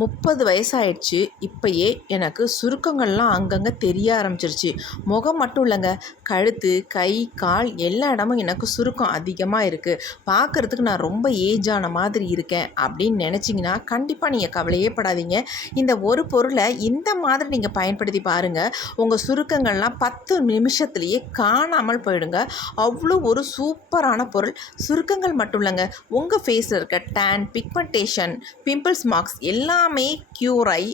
30 வயசாயிடுச்சு. இப்பயே எனக்கு சுருக்கங்கள்லாம் அங்கங்கே தெரிய ஆரம்பிச்சிருச்சு. முகம் மட்டும் இல்லைங்க, கழுத்து, கை, கால் எல்லா இடமும் எனக்கு சுருக்கம் அதிகமாக இருக்குது. பார்க்குறதுக்கு நான் ரொம்ப ஏஜ் ஆன மாதிரி இருக்கேன் அப்படின்னு நினச்சிங்கன்னா கண்டிப்பாக நீங்கள் கவலையே படாதீங்க. இந்த ஒரு பொருளை இந்த மாதிரி நீங்கள் பயன்படுத்தி பாருங்கள். உங்கள் சுருக்கங்கள்லாம் 10 நிமிஷத்துலேயே காணாமல் போயிடுங்க. அவ்வளோ ஒரு சூப்பரான பொருள். சுருக்கங்கள் மட்டும் இல்லைங்க, உங்கள் ஃபேஸில் இருக்க டேன், பிக்மெண்டேஷன், பிம்பிள்ஸ் மார்க்ஸ் எல்லாமே க்யூர் ஆகி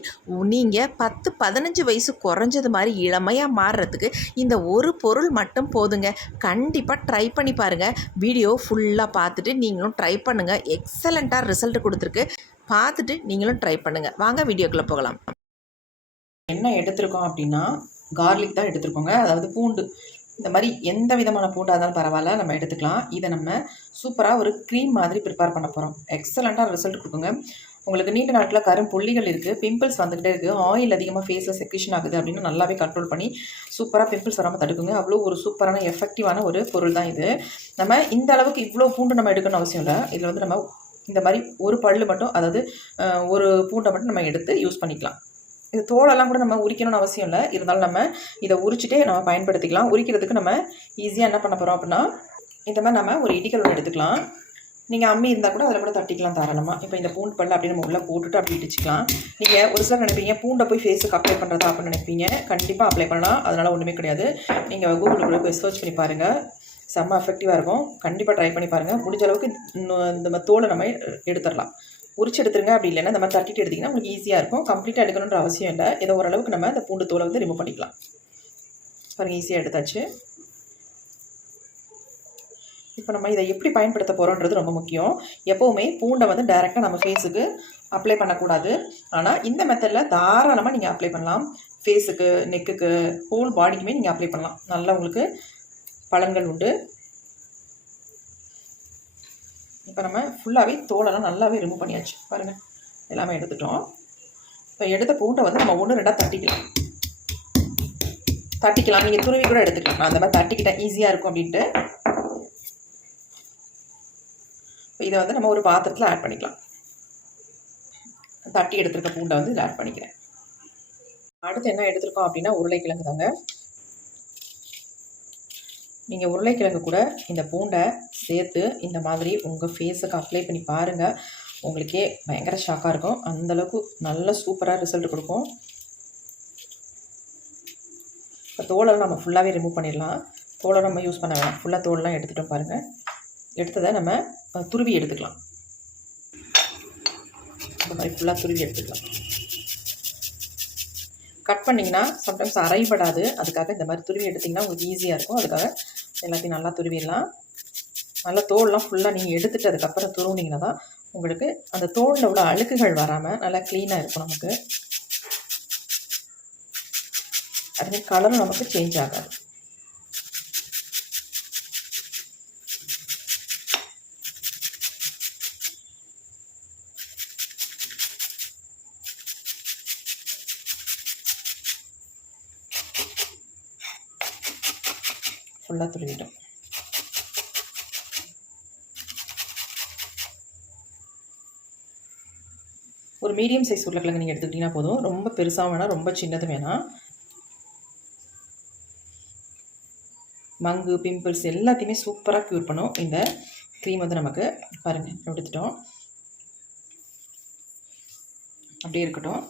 நீங்கள் 10-15 வயசு குறைஞ்சது மாதிரி இளமையாக மாறுறதுக்கு இந்த ஒரு பொருள் மட்டும் போதுங்க. கண்டிப்பாக ட்ரை பண்ணி பாருங்கள். வீடியோ ஃபுல்லாக பார்த்துட்டு நீங்களும் ட்ரை பண்ணுங்கள். எக்ஸலண்ட்டாக ரிசல்ட் கொடுத்துருக்கு. பார்த்துட்டு நீங்களும் ட்ரை பண்ணுங்கள். வாங்க வீடியோக்குள்ளே போகலாம். என்ன எடுத்திருக்கோம் அப்படின்னா, கார்லிக் தான் எடுத்துருக்கோங்க. அதாவது பூண்டு. இந்த மாதிரி எந்த விதமான பூண்டாக இருந்தாலும் பரவாயில்ல, நம்ம எடுத்துக்கலாம். இதை நம்ம சூப்பராக ஒரு க்ரீம் மாதிரி ப்ரிப்பேர் பண்ண போகிறோம். எக்ஸலண்ட்டாக ரிசல்ட் கொடுக்குங்க. உங்களுக்கு நீண்ட நாட்டில் கரும்புள்ளிகள் இருக்குது, பிம்பிள்ஸ் வந்துக்கிட்டே இருக்குது, ஆயில் அதிகமாக ஃபேஸில் செக்ரேஷன் ஆகுது அப்படின்னு நல்லாவே கண்ட்ரோல் பண்ணி சூப்பராக பிம்பிள்ஸ் வராமல் தடுக்குங்க. அவ்வளோ ஒரு சூப்பரான எஃபெக்டிவான ஒரு பொருள் தான் இது. நம்ம இந்த அளவுக்கு இவ்வளோ பூண்டு நம்ம எடுக்கணும்னு அவசியம் இல்லை. இதில் வந்து நம்ம இந்த மாதிரி ஒரு பல்லு மட்டும், அதாவது ஒரு பூண்டை மட்டும் நம்ம எடுத்து யூஸ் பண்ணிக்கலாம். இது தோலெல்லாம் கூட நம்ம உரிக்கணும்னு அவசியம் இல்லை. இருந்தாலும் நம்ம இதை உரிச்சிட்டே நம்ம பயன்படுத்திக்கலாம். உரிக்கிறதுக்கு நம்ம ஈஸியாக என்ன பண்ண போகிறோம் அப்படின்னா, இந்த மாதிரி நம்ம ஒரு இடிக்கல் ஒன்று எடுத்துக்கலாம். நீங்கள் அம்மி இருந்தால் கூட அதில் கூட தட்டிக்கலாம் தாராளமாக. இப்போ இந்த பூண்டு பல்ல அப்படி நம்ம உள்ளே போட்டுட்டு அப்படி இடிச்சிக்கலாம். நீங்கள் ஒரு சிலர் நினைப்பீங்க பூண்டை போய் ஃபேஸுக்கு அப்ளை பண்ணுறதா அப்படின்னு நினைப்பீங்க. கண்டிப்பாக அப்ளை பண்ணலாம், அதனால் ஒன்றுமே கிடையாது. நீங்கள் கூகுளில் போய் சர்ச் பண்ணி பாருங்கள், செம்ம எஃபெக்டிவாக இருக்கும். கண்டிப்பாக ட்ரை பண்ணி பாருங்கள். முடிஞ்ச அளவுக்கு இந்த தோலை நம்ம எடுத்துடலாம். உரிச்சு எடுத்துருங்க. அப்படி இல்லைன்னா இந்த மாதிரி தட்டிட்டு எடுத்திங்கன்னா உங்களுக்கு ஈஸியாக இருக்கும். கம்ப்ளீட்டாக எடுக்கணுன்ற அவசியம் இல்லை. ஏதோ ஓரளவுக்கு நம்ம இந்த பூண்டு தோலை வந்து ரிமூவ் பண்ணிக்கலாம். பாருங்கள், ஈஸியாக எடுத்தாச்சு. இப்போ நம்ம இதை எப்படி பயன்படுத்த போகிறோன்றது ரொம்ப முக்கியம். எப்போவுமே பூண்டை வந்து டைரெக்டாக நம்ம ஃபேஸுக்கு அப்ளை பண்ணக்கூடாது. ஆனால் இந்த மெத்தடில் தாராளமாக நீங்கள் அப்ளை பண்ணலாம். ஃபேஸுக்கு, நெக்குக்கு, ஹோல் பாடிக்குமே நீங்கள் அப்ளை பண்ணலாம். நல்லா உங்களுக்கு பலன்கள் உண்டு. இப்போ நம்ம ஃபுல்லாகவே தோலெல்லாம் நல்லாவே ரிமூவ் பண்ணியாச்சு. பாருங்கள், எல்லாமே எடுத்துட்டோம். இப்போ எடுத்த பூண்டை வந்து நம்ம 1-2 தட்டிக்கலாம். நீங்கள் துருவி கூட எடுத்துக்கலாம். நான் அந்த மாதிரி தட்டிக்கிட்டேன், ஈஸியாக இருக்கும் அப்படின்ட்டு. இப்போ இதை வந்து நம்ம ஒரு பாத்திரத்தில் ஆட் பண்ணிக்கலாம். தட்டி எடுத்துருக்க பூண்டை வந்து இதில் ஆட் பண்ணிக்கிறேன். அடுத்து என்ன எடுத்துருக்கோம் அப்படின்னா, உருளைக்கிழங்கு தாங்க. நீங்கள் உருளைக்கிழங்கு கூட இந்த பூண்டை சேர்த்து இந்த மாதிரி உங்கள் ஃபேஸுக்கு அப்ளை பண்ணி பாருங்கள். உங்களுக்கே பயங்கர ஷாக்காக இருக்கும். அந்தளவுக்கு நல்ல சூப்பராக ரிசல்ட் கொடுக்கும். இப்போ தோலெல்லாம் நம்ம ஃபுல்லாகவே ரிமூவ் பண்ணிடலாம். தோலை நம்ம யூஸ் பண்ண வேணாம். ஃபுல்லாக தோலெலாம் எடுத்துகிட்டோம் பாருங்கள். எடுத்ததை நம்ம துருவி எடுத்துக்கலாம். இந்த மாதிரி ஃபுல்லாக துருவி எடுத்துக்கலாம். கட் பண்ணிங்கன்னா சம்டைம்ஸ் அரைப்படாது. அதுக்காக இந்த மாதிரி துருவி எடுத்திங்கன்னா உங்களுக்கு ஈஸியாக இருக்கும். அதுக்காக எல்லாத்தையும் நல்லா துருவிடலாம். நல்லா தோல்லாம் ஃபுல்லாக நீங்கள் எடுத்துகிட்டு அதுக்கப்புறம் துருவினீங்கன்னா தான் உங்களுக்கு அந்த தோலில் உள்ள அழுக்குகள் வராமல் நல்லா க்ளீனாக இருக்கும். நமக்கு அதுமாதிரி கலரும் நமக்கு சேஞ்ச் ஆகாது. ஃபுல்லாக துருவிட்டோம். ஒரு மீடியம் சைஸ் உருளைக்கிழங்கு நீங்கள் எடுத்துக்கிட்டிங்கன்னா போதும். ரொம்ப பெருசாக வேணாம், ரொம்ப சின்னது வேணாம். மங்கு, பிம்பிள்ஸ் எல்லாத்தையுமே சூப்பராக க்யூர் பண்ணும் இந்த க்ரீம் வந்து நமக்கு. பாருங்கள், எடுத்துட்டோம். அப்படியே இருக்கட்டும்.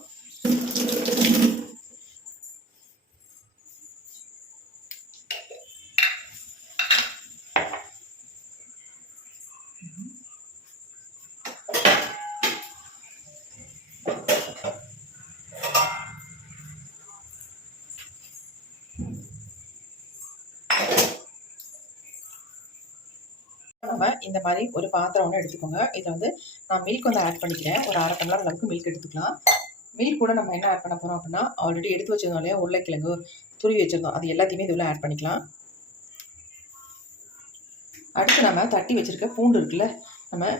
நம்ம இந்த மாதிரி ஒரு பாத்திரம் ஒன்று எடுத்துக்கோங்க. இதில் வந்து நான் மில்க் வந்து ஆட் பண்ணிக்கிறேன். ஒரு 1/2 டம்ளர் அளவுக்கு மில்க் எடுத்துக்கலாம். மில்க் கூட நம்ம என்ன ஆட் பண்ண போகிறோம் அப்படின்னா, ஆல்ரெடி எடுத்து வச்சிருந்தோம் இல்லையா, உருளைக்கிழங்கு துருவி வச்சுருந்தோம், அது எல்லாத்தையுமே இதில் ஆட் பண்ணிக்கலாம். அடுத்து நம்ம தட்டி வச்சுருக்க பூண்டு இருக்குல்ல, நம்ம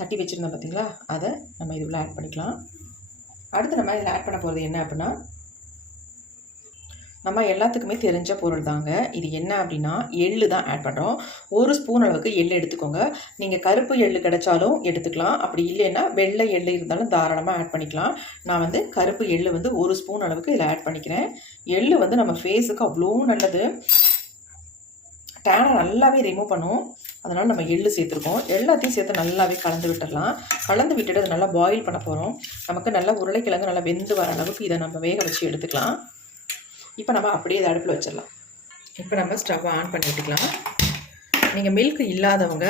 தட்டி வச்சுருந்தோம் பார்த்திங்களா, அதை நம்ம இதில் ஆட் பண்ணிக்கலாம். அடுத்து நம்ம இதில் ஆட் பண்ண போகிறது என்ன அப்படின்னா, நம்ம எல்லாத்துக்குமே தெரிஞ்ச பொருள் தாங்க. இது என்ன அப்படின்னா, எள்ளு தான் ஆட் பண்ணுறோம். 1 ஸ்பூன் அளவுக்கு எள்ளு எடுத்துக்கோங்க. நீங்கள் கருப்பு எள்ளு கிடைச்சாலும் எடுத்துக்கலாம். அப்படி இல்லைன்னா வெள்ளை எள்ளு இருந்தாலும் தாராளமாக ஆட் பண்ணிக்கலாம். நான் வந்து கருப்பு எள்ளு வந்து 1 ஸ்பூன் அளவுக்கு இதில் ஆட் பண்ணிக்கிறேன். எள்ளு வந்து நம்ம ஃபேஸுக்கு அவ்வளோ நல்லது. டேனை நல்லாவே ரிமூவ் பண்ணும். அதனால் நம்ம எள்ளு சேர்த்துருக்கோம். எல்லாத்தையும் சேர்த்து நல்லாவே கலந்து விட்டுடலாம். கலந்து விட்டுட்டு அதை நல்லா பாயில் பண்ண போகிறோம். நமக்கு நல்லா உருளைக்கிழங்கு நல்லா வெந்து வர அளவுக்கு இதை நம்ம வேக வச்சு எடுத்துக்கலாம். இப்போ நம்ம அப்படியே இதை அடுப்பில் வச்சிடலாம். இப்போ நம்ம ஸ்டவ் ஆன் பண்ணி விட்டுக்கலாம். நீங்கள் மில்க் இல்லாதவங்க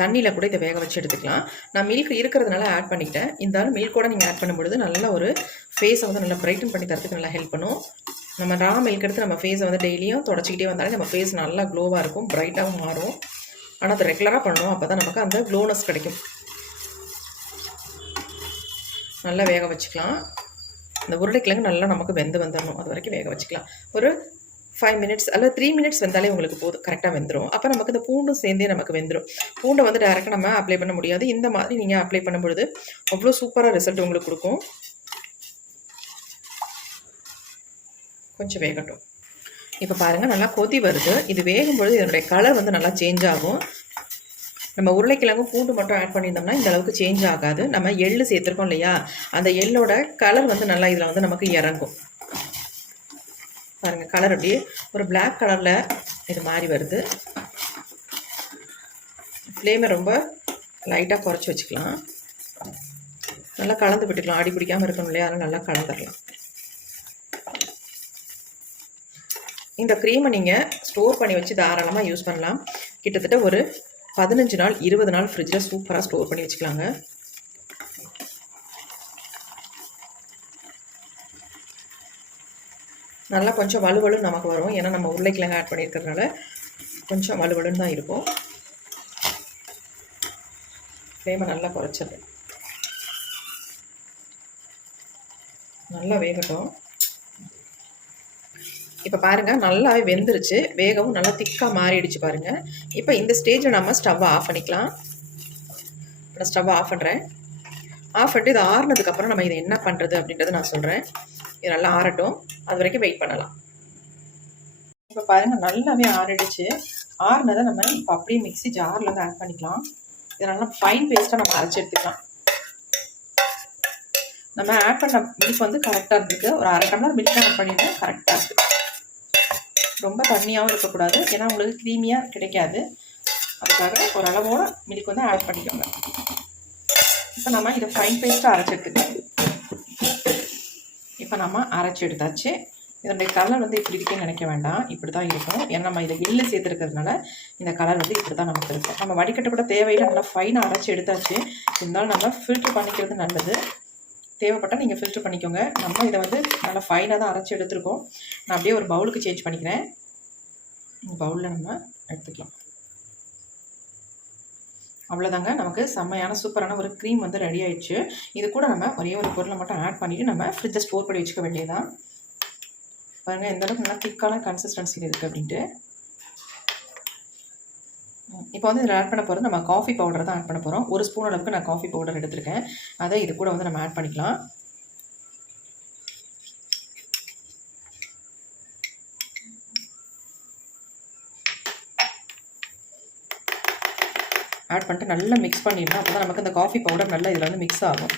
தண்ணியில் கூட இதை வேக வச்சு எடுத்துக்கலாம். நான் மில்க் இருக்கிறதுனால ஆட் பண்ணிக்கிட்டேன். இருந்தாலும் மில்கோட நீங்கள் ஆட் பண்ணும்பொழுது நல்ல ஒரு ஃபேஸை வந்து நல்லா பிரைட்டன் பண்ணி தரத்துக்கு நல்லா ஹெல்ப் பண்ணும். நம்ம ரா மில்க் எடுத்து நம்ம ஃபேஸை வந்து டெய்லியும் தொடச்சிக்கிட்டே வந்தாலே நம்ம ஃபேஸ் நல்லா க்ளோவாக இருக்கும், பிரைட்டாகவும் மாறும். ஆனால் அதை ரெகுலராக பண்ணணும். அப்போ தான் நமக்கு அந்த க்ளோனஸ் கிடைக்கும். நல்லா வேக வச்சுக்கலாம். இந்த உருளைக்கிழங்கு நல்லா நமக்கு வெந்து வந்துடணும். அது வரைக்கும் வேக வச்சுக்கலாம். ஒரு 5 மினிட்ஸ் அல்லது 3 மினிட்ஸ் வெந்தாலே உங்களுக்கு போதும், கரெக்டாக வெந்துடும். அப்போ நமக்கு இந்த பூண்டும் சேர்ந்தே நமக்கு வெந்துடும். பூண்டை வந்து டேரெக்டாக நம்ம அப்ளை பண்ண முடியாது. இந்த மாதிரி நீங்கள் அப்ளை பண்ணும்பொழுது அவ்வளோ சூப்பராக ரிசல்ட் உங்களுக்கு கொடுக்கும். கொஞ்சம் வேகட்டும். இப்போ பாருங்கள் நல்லா கொதி வருது. இது வேகும்பொழுது இதனுடைய கலர் வந்து நல்லா சேஞ்ச் ஆகும். நம்ம உருளைக்கிழங்கு பூண்டு மட்டும் ஆட் பண்ணியிருந்தோம்னா இந்த அளவுக்கு சேஞ்ச் ஆகாது. நம்ம எள்ளு சேர்த்துருக்கோம் இல்லையா, அந்த எள்ளோட கலர் வந்து நல்லா இதில் வந்து நமக்கு இறங்கும். பாருங்கள் கலர் அப்படியே ஒரு பிளாக் கலரில் இது மாதிரி வருது. ஃப்ளேமை ரொம்ப லைட்டாக குறைச்சி வச்சுக்கலாம். நல்லா கலந்து விட்டுக்கலாம். அடி பிடிக்காமல் இருக்கணும் இல்லையா, அதனால் நல்லா கலந்துடலாம். இந்த க்ரீமை நீங்கள் ஸ்டோர் பண்ணி வச்சு தாராளமாக யூஸ் பண்ணலாம். கிட்டத்தட்ட ஒரு 15 நாள் 20 நாள் ஃப்ரிட்ஜில் சூப்பராக ஸ்டோர் பண்ணி வச்சுக்கலாங்க. நல்லா கொஞ்சம் வலுவலுன்னு நமக்கு வரும். ஏன்னா நம்ம உருளைக்கிழங்கு ஆட் பண்ணியிருக்கிறதுனால கொஞ்சம் வலுவலுன்னு தான் இருக்கும். ஃப்ளேமை நல்லா குறைச்சது. நல்லா வேகட்டும். இப்போ பாருங்கள் நல்லாவே வெந்துருச்சு. வேகவும் நல்லா திக்காக மாறிடுச்சு பாருங்கள். இப்போ இந்த ஸ்டேஜில் நம்ம ஸ்டவ்வை ஆஃப் பண்ணிக்கலாம். நான் ஸ்டவ்வை ஆஃப் பண்ணுறேன். ஆஃப் பண்ணிட்டு இது ஆறுனதுக்கப்புறம் நம்ம இதை என்ன பண்ணுறது அப்படின்றத நான் சொல்கிறேன். இது நல்லா ஆறட்டும், அது வரைக்கும் வெயிட் பண்ணலாம். இப்போ பாருங்கள் நல்லாவே ஆறிடுச்சு. ஆறுனதை நம்ம இப்போ அப்படியே மிக்ஸி ஜாரில் வந்து ஆட் பண்ணிக்கலாம். இதை நல்லா ஃபைன் பேஸ்ட்டாக நம்ம அரைச்சி எடுத்துக்கலாம். நம்ம ஆட் பண்ண மில்க் வந்து கரெக்டாக இருந்துருக்கு. ஒரு 1/2 டம்ளர் மில்க் ஆட் பண்ணிட்டேன், கரெக்டாக இருக்குது. ரொம்ப தண்ணியாகவும் இருக்கக்கூடாது, ஏன்னா உங்களுக்கு க்ரீமியாக கிடைக்காது. அதுக்காக ஒரு அளவோட மில்க் வந்து ஆட் பண்ணிக்கோங்க. இப்போ நம்ம இதை ஃபைன் பேஸ்ட்டாக அரைச்சி எடுத்துக்கலாம். இப்போ நம்ம அரைச்சி எடுத்தாச்சு. இதனுடைய கலர் வந்து இப்படி இருக்குன்னு நினைக்க வேண்டாம், இப்படி தான் இருக்கும். ஏன்னா நம்ம இதை எள்ளு சேர்த்துருக்கிறதுனால இந்த கலர் வந்து இப்படி தான் நமக்கு இருக்கும். நம்ம வடிகட்ட கூட தேவையில்லை, நல்லா ஃபைனாக அரைச்சி எடுத்தாச்சு. இருந்தாலும் நம்ம ஃபில்ட்ரு பண்ணிக்கிறது நல்லது. தேவைப்பட்டால் நீங்கள் ஃபில்ட்ரு பண்ணிக்கோங்க. நம்ம இதை வந்து நல்லா ஃபைனாக தான் அரைச்சி எடுத்துருக்கோம். நான் அப்படியே ஒரு பவுலுக்கு சேஞ்ச் பண்ணிக்கிறேன். பவுலில் நம்ம எடுத்துக்கலாம். அவ்வளோதாங்க, நமக்கு செம்மையான சூப்பரான ஒரு க்ரீம் வந்து ரெடி ஆயிடுச்சு. இது கூட நம்ம ஒரே ஒரு பொருளை மட்டும் ஆட் பண்ணிவிட்டு நம்ம ஃப்ரிட்ஜை ஸ்டோர் பண்ணி வச்சுக்க வேண்டியதான். பாருங்கள் எந்த அளவுக்கு நல்லா திக்கான கன்சிஸ்டன்சியில் இருக்குது அப்படின்ட்டு. இப்போ வந்து இதில் ஆட் பண்ண போகிறது நம்ம காஃபி பவுடர் தான் ஆட் பண்ண போகிறோம். 1 ஸ்பூன் அளவுக்கு நான் காஃபி பவுடர் எடுத்திருக்கேன். அதை இது கூட வந்து நம்ம ஆட் பண்ணிக்கலாம். ஆட் பண்ணிட்டு நல்லா மிக்ஸ் பண்ணிடணும். அப்போ தான் நமக்கு இந்த காஃபி பவுடர் நல்லா இதில் வந்து மிக்ஸ் ஆகும்.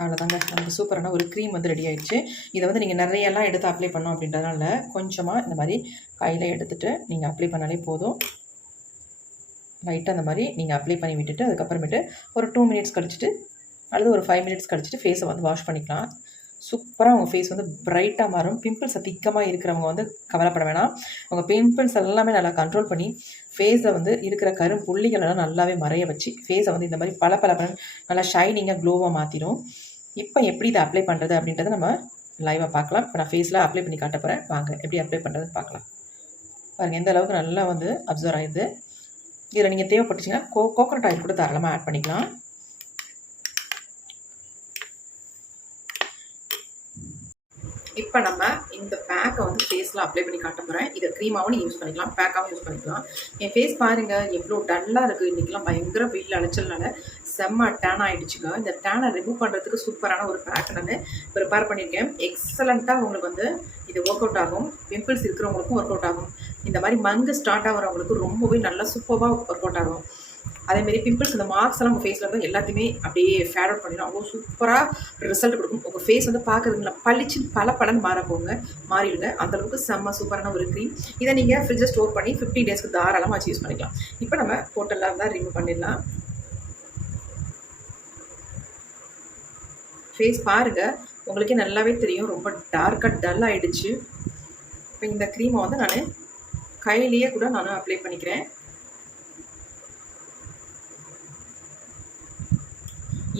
அவ்வளோதாங்க, நமக்கு சூப்பரான ஒரு க்ரீம் வந்து ரெடி ஆகிடுச்சு. இதை வந்து நீங்கள் நிறையெல்லாம் எடுத்து அப்ளை பண்ணோம் அப்படின்றதுனால கொஞ்சமாக இந்த மாதிரி கையில் எடுத்துகிட்டு நீங்கள் அப்ளை பண்ணாலே போதும். லைட்டாக அந்த மாதிரி நீங்கள் அப்ளை பண்ணி விட்டுட்டு அதுக்கப்புறமேட்டு ஒரு 2 மினிட்ஸ் கழிச்சிட்டு அல்லது ஒரு 5 மினிட்ஸ் கழிச்சிட்டு ஃபேஸை வந்து வாஷ் பண்ணிக்கலாம். சூப்பராக உங்கள் ஃபேஸ் வந்து பிரைட்டாக மாறும். பிம்பிள்ஸ் அதிகமாக இருக்கிறவங்க வந்து கவலைப்பட வேணாம். உங்கள் பிம்பிள்ஸ் எல்லாமே நல்லா கண்ட்ரோல் பண்ணி ஃபேஸில் வந்து இருக்கிற கரும்புள்ளிகளெல்லாம் நல்லாவே மறைய வச்சு ஃபேஸை வந்து இந்த மாதிரி பல நல்லா ஷைனிங்காக க்ளோவாக மாற்றிடும். இப்போ எப்படி இதை அப்ளை பண்ணுறது அப்படின்றத நம்ம லைவாக பார்க்கலாம். இப்போ நான் ஃபேஸில் அப்ளை பண்ணி காட்ட போகிறேன். வாங்க எப்படி அப்ளை பண்ணுறதுன்னு பார்க்கலாம். பாருங்கள் எந்த அளவுக்கு நல்லா வந்து அப்சர்வ் ஆகிடுது. இதில் நீங்கள் தேவைப்பட்டுச்சிங்கன்னா கோகோனட் ஆயில் கூட தாராளமாக ஆட் பண்ணிக்கலாம். இப்போ நம்ம இந்த பேக்கை வந்து ஃபேஸில் அப்ளை பண்ணி காட்ட போகிறேன். இதை க்ரீமாகவும் யூஸ் பண்ணிக்கலாம், பேக்காகவும் யூஸ் பண்ணிக்கலாம். என் ஃபேஸ் பாருங்கள் எவ்வளோ டல்லாக இருக்குது. இன்றைக்கெலாம் பயங்கர வெயில் அலைச்சல்னால செம்ம டேன் ஆகிடுச்சுங்க. இந்த டேனை ரிமூவ் பண்ணுறதுக்கு சூப்பரான ஒரு பேக் நான் ப்ரிப்பேர் பண்ணியிருக்கேன். எக்ஸலண்ட்டாக உங்களுக்கு வந்து இது ஒர்க் அவுட் ஆகும். பிம்பிள்ஸ் இருக்கிறவங்களுக்கும் ஒர்க் அவுட் ஆகும். இந்த மாதிரி மங்கு ஸ்டார்ட் ஆகிறவங்களுக்கு ரொம்பவே நல்லா சூப்பராக ஒர்க் அவுட் ஆகும். அதேமாரி பிம்பிள்ஸ் இந்த மார்க்ஸ் எல்லாம் உங்கள் ஃபேஸில் வந்து எல்லாத்தையுமே அப்படியே ஃபேட் அவுட் பண்ணிடும். அவ்வளோ சூப்பராக ரிசல்ட் கொடுக்கும். உங்கள் ஃபேஸ் வந்து பார்க்குறதுங்களா பளிச்சு பல பலன் மாறிடுங்க. அந்தளவுக்கு செம்ம சூப்பரான ஒரு க்ரீம். இதை நீங்கள் ஃப்ரிட்ஜில் ஸ்டோர் பண்ணி 50 டேஸ்க்கு தாராளமாக வச்சு யூஸ் பண்ணிக்கலாம். இப்போ நம்ம போட்டெல்லாம் தான் ரிமூவ் பண்ணிடலாம். ஃபேஸ் பாருங்கள் உங்களுக்கே நல்லாவே தெரியும், ரொம்ப டார்க்காக டல் ஆகிடுச்சு. இப்போ இந்த க்ரீமை வந்து நான் கையிலேயே கூட நான் அப்ளை பண்ணிக்கிறேன்.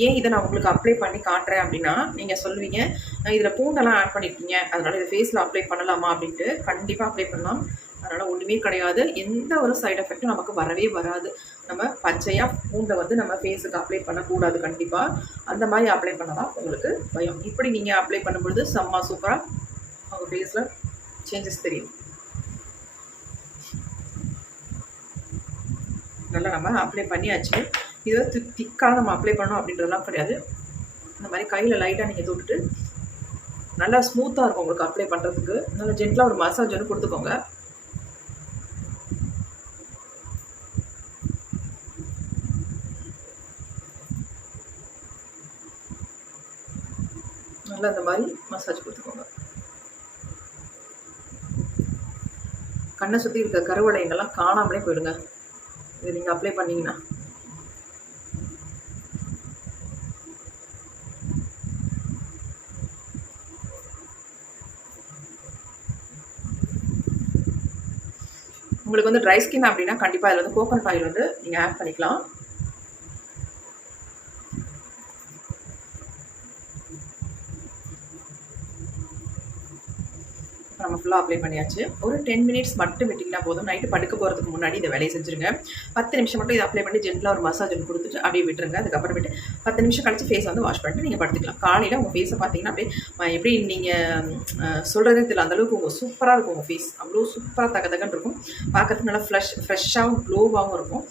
ஏன் இதை நான் உங்களுக்கு அப்ளை பண்ணி காட்டுறேன் அப்படின்னா, நீங்கள் சொல்லுவீங்க இதில் பூண்டெல்லாம் ஆட் பண்ணியிருக்கீங்க, அதனால் இதை ஃபேஸில் அப்ளை பண்ணலாமா அப்படின்ட்டு. கண்டிப்பாக அப்ளை பண்ணலாம். அதனால் ஒன்றுமே கிடையாது. எந்த ஒரு சைடு எஃபெக்ட்டும் நமக்கு வரவே வராது. நம்ம பச்சையாக பூண்டை வந்து நம்ம ஃபேஸுக்கு அப்ளை பண்ணக்கூடாது. கண்டிப்பாக அந்த மாதிரி அப்ளை பண்ணலாம் உங்களுக்கு பயம். இப்படி நீங்கள் அப்ளை பண்ணும்பொழுது செம்ம சூப்பராக உங்கள் ஃபேஸில் சேஞ்சஸ் தெரியும். நல்லா நம்ம அப்ளை பண்ணியாச்சு. இது திக்காக நம்ம அப்ளை பண்ணோம் அப்படின்றதுலாம் கிடையாது. இந்த மாதிரி கையில் லைட்டாக நீங்கள் தொட்டுட்டு நல்லா ஸ்மூத்தாக இருக்கும் உங்களுக்கு அப்ளை பண்ணுறதுக்கு. நல்லா ஜென்டலாக ஒரு மசாஜ் வந்து கொடுத்துக்கோங்க. நல்லா இந்த மாதிரி மசாஜ் கொடுத்துக்கோங்க. கண்ணை சுற்றி இருக்க கருவளையங்கள்லாம் காணாமலே போயிடுங்க இது நீங்கள் அப்ளை பண்ணிங்கன்னா. உங்களுக்கு வந்து ட்ரை ஸ்கின் அப்படின்னா கண்டிப்பாக அதில் வந்து கோகனட் ஆயில் வந்து நீங்கள் ஆட் பண்ணிக்கலாம். நம்ம ஃபுல்லாக அப்ளை பண்ணியாச்சு. ஒரு 10 மினிட்ஸ் மட்டும் விட்டிங்கன்னா போதும். நைட்டு படுக்க போகிறதுக்கு முன்னாடி இந்த வேலையை செஞ்சுருங்க. 10 நிமிஷம் மட்டும் இதை அப்ளை பண்ணி ஜென்டலாக ஒரு மசாஜ் கொடுத்துட்டு அப்படியே விட்டுருங்க. அதுக்கப்புறமேட்டு 10 நிமிஷம் கழிச்சு ஃபேஸை வந்து வாஷ் பண்ணிட்டு நீங்கள் படுத்துக்கலாம். காலையில் உங்கள் ஃபேஸை பார்த்தீங்கன்னா அப்படியே எப்படி நீங்கள் சொல்கிறதே தெரியல, அந்தளவுக்கு உங்கள் சூப்பராக இருக்கும். உங்கள் ஃபேஸ் அவ்வளோ சூப்பராக தகன்னு இருக்கும். பார்க்கறதுக்கு நல்லா ஃப்ரெஷ்ஷாகவும் க்ளோவாகவும் இருக்கும்.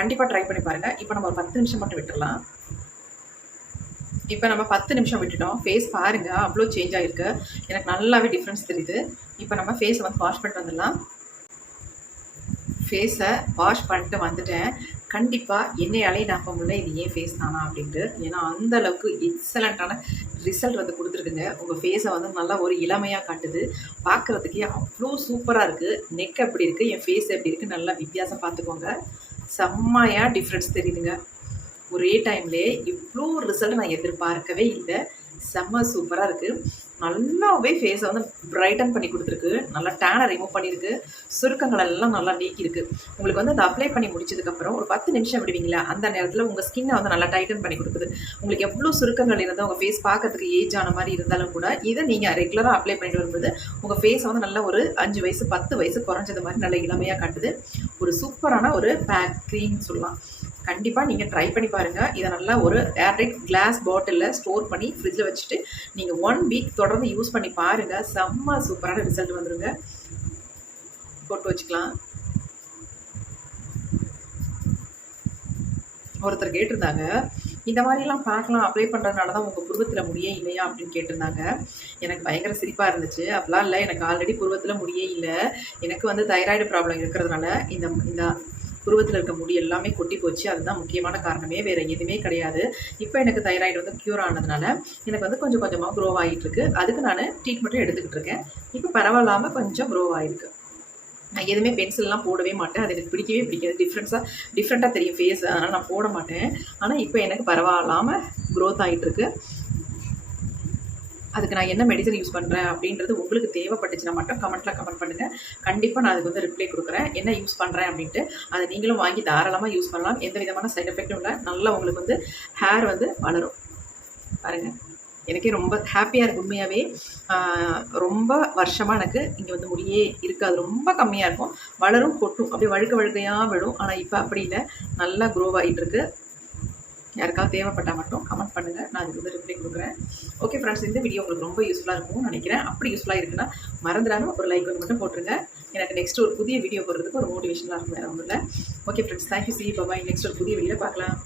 கண்டிப்பாக ட்ரை பண்ணி பாருங்கள். இப்போ நம்ம ஒரு 10 நிமிஷம் மட்டும் விட்டுடலாம். இப்போ நம்ம 10 நிமிஷம் விட்டுட்டோம். ஃபேஸ் பாருங்கள் அவ்வளோ சேஞ்ச் ஆகிருக்கு. எனக்கு நல்லாவே டிஃப்ரென்ஸ் தெரியுது. இப்போ நம்ம ஃபேஸை வந்து வாஷ் பண்ணிட்டு வந்துடலாம். ஃபேஸை வாஷ் பண்ணிட்டு வந்துட்டேன். கண்டிப்பாக என்னையாலே நம்ப முடியல இது ஏன் ஃபேஸ் தானா அப்படின்ட்டு. ஏன்னா அந்தளவுக்கு எக்ஸலண்ட்டான ரிசல்ட் வந்து கொடுத்துருக்குங்க. உங்கள் ஃபேஸை வந்து நல்லா ஒரு இளமையாக காட்டுது. பார்க்குறதுக்கே அவ்வளோ சூப்பராக இருக்குது. நெக் எப்படி இருக்குது, என் ஃபேஸ் எப்படி இருக்குது, நல்லா வித்தியாசம் பார்த்துக்கோங்க. செம்மையாக டிஃப்ரென்ஸ் தெரியுதுங்க. ஒரே டைம்லேயே இவ்வளோ ரிசல்ட் நான் எதிர்பார்க்கவே இல்லை. செம்ம சூப்பராக இருக்குது. நல்லாவே ஃபேஸை வந்து பிரைட்டன் பண்ணி கொடுத்துருக்கு. நல்லா டேனை ரிமூவ் பண்ணியிருக்கு. சுருக்கங்கள் எல்லாம் நல்லா நீக்கியிருக்கு. உங்களுக்கு வந்து அதை அப்ளை பண்ணி முடிச்சதுக்கப்புறம் ஒரு 10 நிமிஷம் விடுவீங்களா, அந்த நேரத்தில் உங்கள் ஸ்கின்னை வந்து நல்லா டைட்டன் பண்ணி கொடுக்குது. உங்களுக்கு எவ்வளோ சுருக்கங்கள் இருந்தால் உங்கள் ஃபேஸ் பார்க்கறதுக்கு ஏஜ் ஆன மாதிரி இருந்தாலும் கூட இதை நீங்கள் ரெகுலராக அப்ளை பண்ணிட்டு வரும்போது உங்கள் ஃபேஸை வந்து நல்லா ஒரு 5 வயசு 10 வயசு குறைஞ்சது மாதிரி நல்ல இளமையாக காட்டுது. ஒரு சூப்பரான ஒரு பேக் க்ரீம் சொல்லலாம். கண்டிப்பாக நீங்கள் ட்ரை பண்ணி பாருங்கள். இதை நல்லா ஒரு ஏர்டைட் கிளாஸ் பாட்டிலில் ஸ்டோர் பண்ணி ஃப்ரிட்ஜில் வச்சுட்டு நீங்கள் 1 வீக் தொடர்ந்து யூஸ் பண்ணி பாருங்கள். செம்ம சூப்பரான ரிசல்ட் வந்துடுங்க. போட்டு வச்சுக்கலாம். ஒருத்தர் கேட்டிருந்தாங்க, இந்த மாதிரிலாம் பார்க்கலாம் அப்ளை பண்ணுறதுனால தான் உங்கள் புருவத்தில் முடியே இல்லையா அப்படின்னு கேட்டிருந்தாங்க. எனக்கு பயங்கர சிரிப்பாக இருந்துச்சு. அப்படிலாம் இல்லை, எனக்கு ஆல்ரெடி புருவத்தில் முடியே இல்லை. எனக்கு வந்து தைராய்டு ப்ராப்ளம் இருக்கிறதுனால இந்த புருவத்தில் இருக்க முடி எல்லாமே கொட்டி போச்சு. அதுதான் முக்கியமான காரணமே, வேறு எதுவுமே கிடையாது. இப்போ எனக்கு தைராய்டு வந்து க்யூர் ஆனதுனால எனக்கு வந்து கொஞ்சம் கொஞ்சமாக க்ரோ ஆகிட்டுருக்கு. அதுக்கு நான் ட்ரீட்மெண்ட்டும் எடுத்துக்கிட்டு இருக்கேன். இப்போ பரவாயில்லாமல் கொஞ்சம் க்ரோ ஆகிருக்கு. நான் எதுவுமே பென்சில்லாம் போடவே மாட்டேன். அது எனக்கு பிடிக்கவே பிடிக்காது. டிஃப்ரெண்ட்டாக தெரியும் ஃபேஸ், அதனால் நான் போட மாட்டேன். ஆனால் இப்போ எனக்கு பரவாயில்லாமல் க்ரோத் ஆகிட்டுருக்கு. அதுக்கு நான் என்ன மெடிசன் யூஸ் பண்ணுறேன் அப்படின்றது உங்களுக்கு தேவைப்பட்டுச்சுன்னா மட்டும் கமெண்ட் பண்ணுங்கள். கண்டிப்பாக நான் அதுக்கு வந்து ரிப்ளை கொடுக்குறேன், என்ன யூஸ் பண்ணுறேன் அப்படின்ட்டு. அதை நீங்களும் வாங்கி தாராளமாக யூஸ் பண்ணலாம். எந்த விதமான சைட் எஃபெக்டும் இல்லை. நல்லா உங்களுக்கு வந்து ஹேர் வந்து வளரும். பாருங்கள், எனக்கே ரொம்ப ஹாப்பியாக இருக்குது உண்மையாகவே. ரொம்ப வருஷமாக எனக்கு இங்கே வந்து முடியே இருக்காது, ரொம்ப கம்மியாக இருக்கும். வளரும், கொட்டும், அப்படியே வழுக்கையாக விடும். ஆனால் இப்போ அப்படி இல்லை, நல்லா க்ரோவ் ஆகிட்டுருக்கு. யாருக்காவது தேவைப்பட்டால் மட்டும் கமெண்ட் பண்ணுங்கள், நான் அதுக்கு வந்து ரிப்ளை கொடுக்குறேன். ஓகே ஃப்ரெண்ட்ஸ், இந்த வீடியோ உங்களுக்கு ரொம்ப யூஸ்ஃபுல்லாக இருக்கும்னு நினைக்கிறேன். அப்படி யூஸ்ஃபுல்லாக இருக்குன்னா மறந்துடாமல் ஒரு லைக் ஒன்று மட்டும் போட்டுருங்க. எனக்கு நெக்ஸ்ட் ஒரு புதிய வீடியோ போடுறதுக்கு ஒரு மோட்டிவேஷனாக இருக்கும், வேறு ஒன்றும் இல்லை. ஓகே ஃப்ரெண்ட்ஸ், தேங்க்யூ, சி பாய். நெக்ஸ்ட் ஒரு புதிய வீடியோ பார்க்கலாம்.